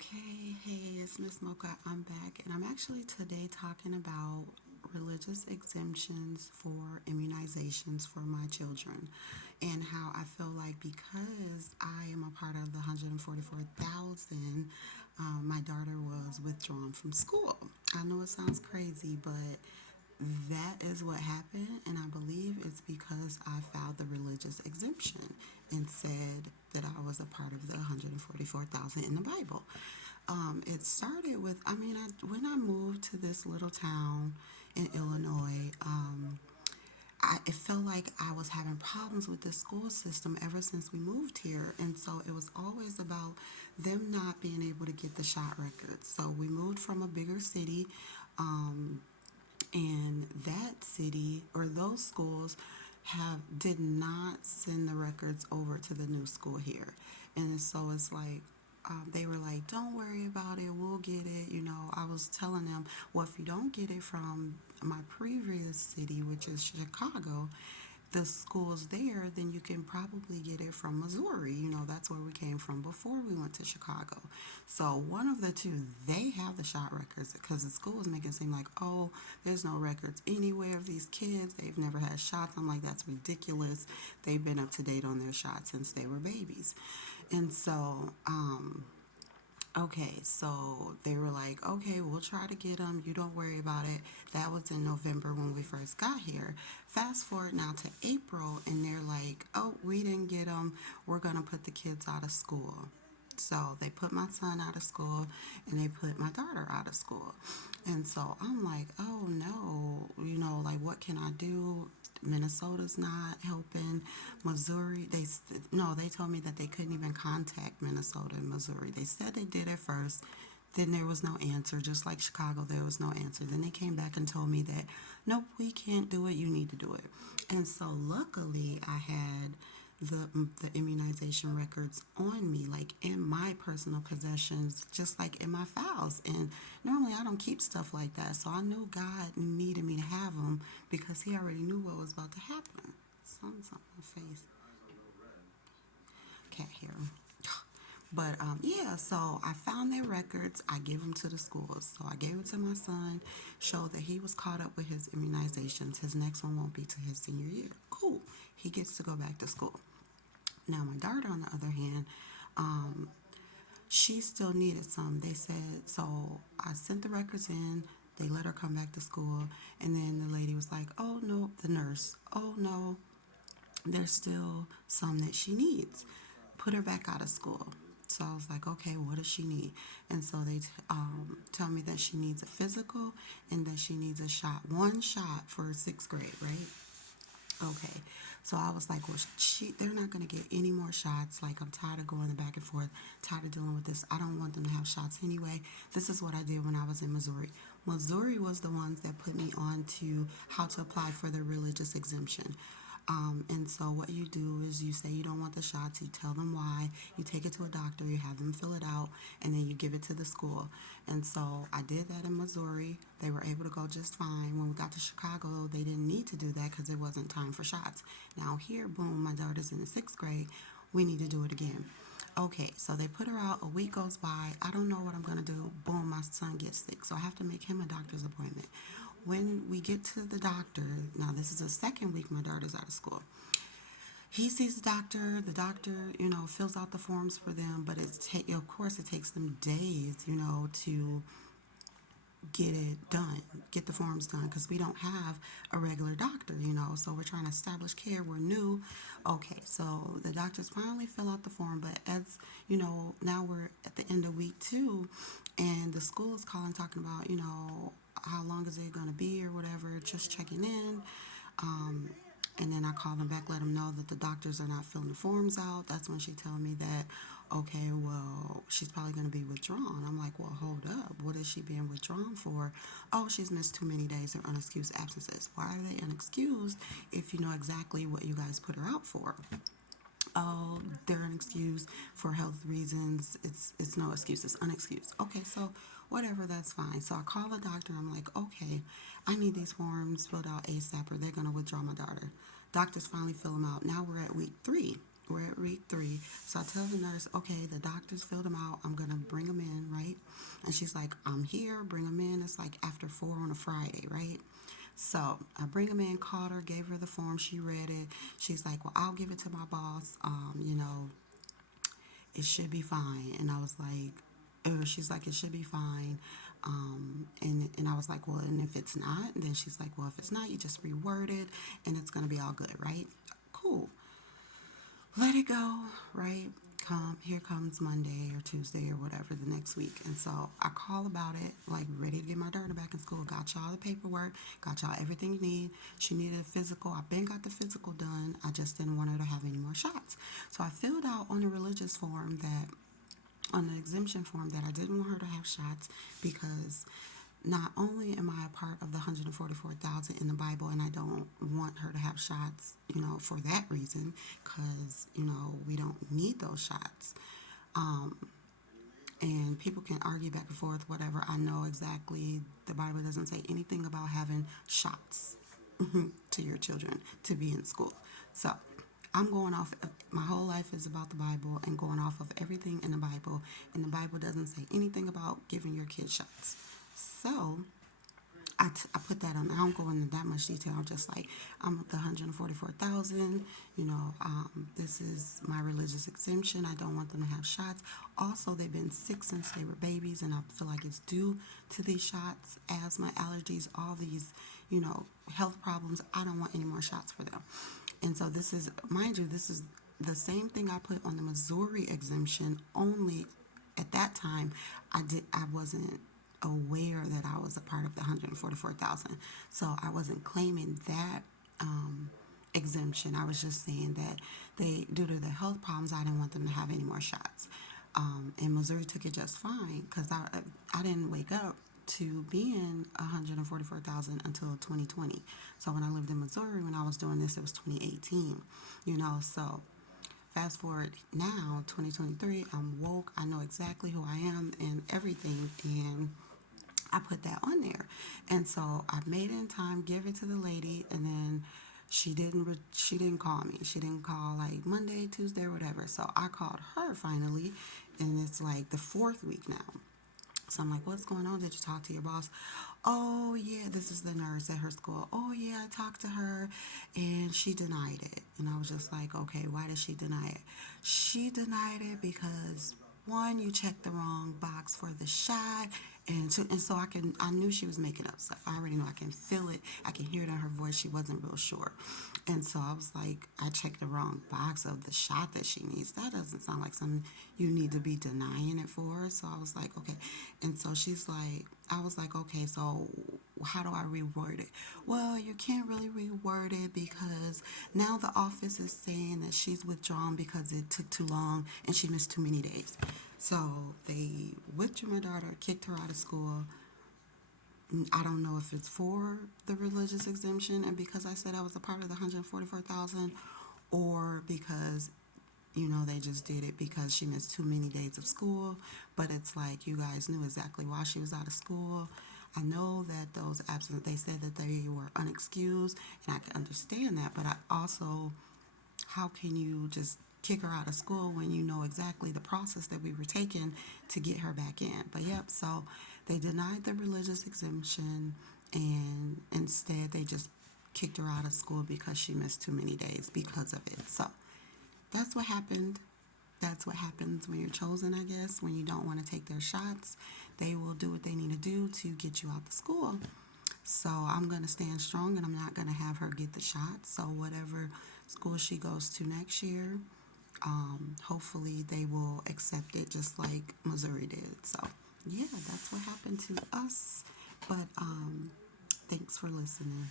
Okay, hey, it's Miss Mocha. I'm back, and I'm actually today talking about religious exemptions for immunizations for my children, and how I feel like because I am a part of the 144,000, my daughter was withdrawn from school. I know it sounds crazy, but that is what happened, and I believe it's because I filed the religious exemption and said that I was a part of the 144,000 in the Bible. It started with, when I moved to this little town in Illinois, it felt like I was having problems with the school system ever since we moved here. And so it was always about them not being able to get the shot records. So we moved from a bigger city. And that city or those schools have did not send the records over to the new school here. And so it's like they were like, don't worry about it, we'll get it. I was telling them, well, if you don't get it from my previous city, which is Chicago, the schools there, then you can probably get it from Missouri. That's where we came from before we went to Chicago. So one of the two, they have the shot records because the school was making it seem like, oh, there's no records anywhere of these kids. They've never had shots. I'm like, that's ridiculous. They've been up to date on their shots since they were babies. And so, okay, so they were like, okay, we'll try to get them. You don't worry about it. That was in November when we first got here. Fast forward now to April, and they're like, oh, we didn't get them. We're going to put the kids out of school. So they put my son out of school and they put my daughter out of school. And so I'm like, oh no, like what can I do? Minnesota's not helping. Missouri, they told me that they couldn't even contact Minnesota and Missouri. They said they did at first. Then there was no answer, just like Chicago, there was no answer. Then they came back and told me that, nope, we can't do it, you need to do it. And so luckily I had the immunization records on me, like in my personal possessions, just like in my files. And normally I don't keep stuff like that, so I knew God needed me to have them because He already knew what was about to happen. Something's on my face. Can't hear him. But yeah, so I found their records. I gave them to the schools. So I gave it to my son, showed that he was caught up with his immunizations. His next one won't be to his senior year. Cool. He gets to go back to school. Now, my daughter, on the other hand, she still needed some. They said, so I sent the records in. They let her come back to school. And then the lady was like, oh, no, the nurse, oh, no, there's still some that she needs. Put her back out of school. So I was like, okay, what does she need? And so they tell me that she needs a physical and that she needs a shot, one shot for sixth grade, right? Okay. So I was like, well, they're not going to get any more shots. Like, I'm tired of going back and forth, tired of dealing with this. I don't want them to have shots anyway. This is what I did when I was in Missouri. Missouri was the ones that put me on to how to apply for the religious exemption. And so what you do is you say you don't want the shots, you tell them why, you take it to a doctor, you have them fill it out, and then you give it to the school. And so I did that in Missouri. They were able to go just fine. When we got to Chicago, they didn't need to do that because it wasn't time for shots. Now here, boom, my daughter's in the sixth grade. We need to do it again. Okay, so they put her out. A week goes by. I don't know what I'm going to do. Boom, my son gets sick. So I have to make him a doctor's appointment. When we get to the doctor, now this is the second week my daughter's out of school. He sees the doctor, fills out the forms for them, but of course it takes them days, to get it done, get the forms done, because we don't have a regular doctor, so we're trying to establish care, we're new. Okay, so the doctors finally fill out the form, but as now we're at the end of week 2, and the school is calling, talking about, how long is it going to be or whatever, just checking in. And then I call them back, let them know that the doctors are not filling the forms out. That's when she told me that, okay, well, she's probably going to be withdrawn. I'm like, well, hold up. What is she being withdrawn for? Oh, she's missed too many days or unexcused absences. Why are they unexcused if you know exactly what you guys put her out for? Oh, they're unexcused for health reasons. It's no excuse. It's unexcused. Okay, so whatever, that's fine. So I call the doctor. I'm like, okay, I need these forms filled out ASAP or they're going to withdraw my daughter. Doctors finally fill them out. Now we're at week 3. We're at week 3. So I tell the nurse, okay, the doctors filled them out. I'm going to bring them in And she's like, I'm here, bring them in. It's like after 4 on a Friday, right? So I bring them in, called her, gave her the form. She read it. She's like, well, I'll give it to my boss. It should be fine. And I was like, or she's like, it should be fine. And I was like, well, and if it's not, and then she's like, well, if it's not, you just reword it and it's going to be all good, right? Cool. Let it go, right? Here comes Monday or Tuesday or whatever the next week. And so I call about it, like ready to get my daughter back in school. Got y'all the paperwork, got y'all everything you need. She needed a physical. I been got the physical done. I just didn't want her to have any more shots. So I filled out on the religious form that, on the exemption form, that I didn't want her to have shots because not only am I a part of the 144,000 in the Bible, and I don't want her to have shots, for that reason, because, we don't need those shots. And people can argue back and forth, whatever. I know exactly the Bible doesn't say anything about having shots to your children to be in school. So I'm going off, my whole life is about the Bible and going off of everything in the Bible. And the Bible doesn't say anything about giving your kids shots. So I put that on. I don't go into that much detail. I'm just like, I'm the 144,000. This is my religious exemption. I don't want them to have shots. Also, they've been sick since they were babies, and I feel like it's due to these shots, asthma, allergies, all these, health problems. I don't want any more shots for them. And so this is, mind you, this is the same thing I put on the Missouri exemption. Only at that time, I wasn't aware that I was a part of the 144,000. So I wasn't claiming that exemption. I was just saying that due to the health problems, I didn't want them to have any more shots. And Missouri took it just fine because I didn't wake up to being 144,000 until 2020. So when I lived in Missouri, when I was doing this, it was 2018. So fast forward now, 2023, I'm woke. I know exactly who I am and everything, and I put that on there. And so I made it in time, give it to the lady, and then she didn't call me. She didn't call like Monday, Tuesday, or whatever. So I called her finally, and it's like the 4th week now. So I'm like, what's going on? Did you talk to your boss? Oh, yeah, this is the nurse at her school. Oh, yeah, I talked to her and she denied it. And I was just like, okay, why did she deny it? She denied it because, one, you checked the wrong box for the shot. And so I knew she was making up stuff. I already know. I can feel it. I can hear it in her voice. She wasn't real sure. And so I was like, I checked the wrong box of the shot that she needs. That doesn't sound like something you need to be denying it for. So I was like, okay. And so I was like, okay, so how do I reword it? Well, you can't really reword it because now the office is saying that she's withdrawn because it took too long and she missed too many days. So they withdrew my daughter, kicked her out of school. I don't know if it's for the religious exemption and because I said I was a part of the 144,000, or because they just did it because she missed too many days of school. But it's like, you guys knew exactly why she was out of school. I know that those absences, they said that they were unexcused, and I can understand that. But I also, how can you just kick her out of school when you know exactly the process that we were taking to get her back in? But yep, so they denied the religious exemption, and instead they just kicked her out of school because she missed too many days because of it. So that's what happened. That's what happens when you're chosen, I guess. When you don't want to take their shots, they will do what they need to do to get you out the school. So I'm going to stand strong, and I'm not going to have her get the shot. So whatever school she goes to next year, hopefully they will accept it just like Missouri did. So yeah, that's what happened to us. But thanks for listening.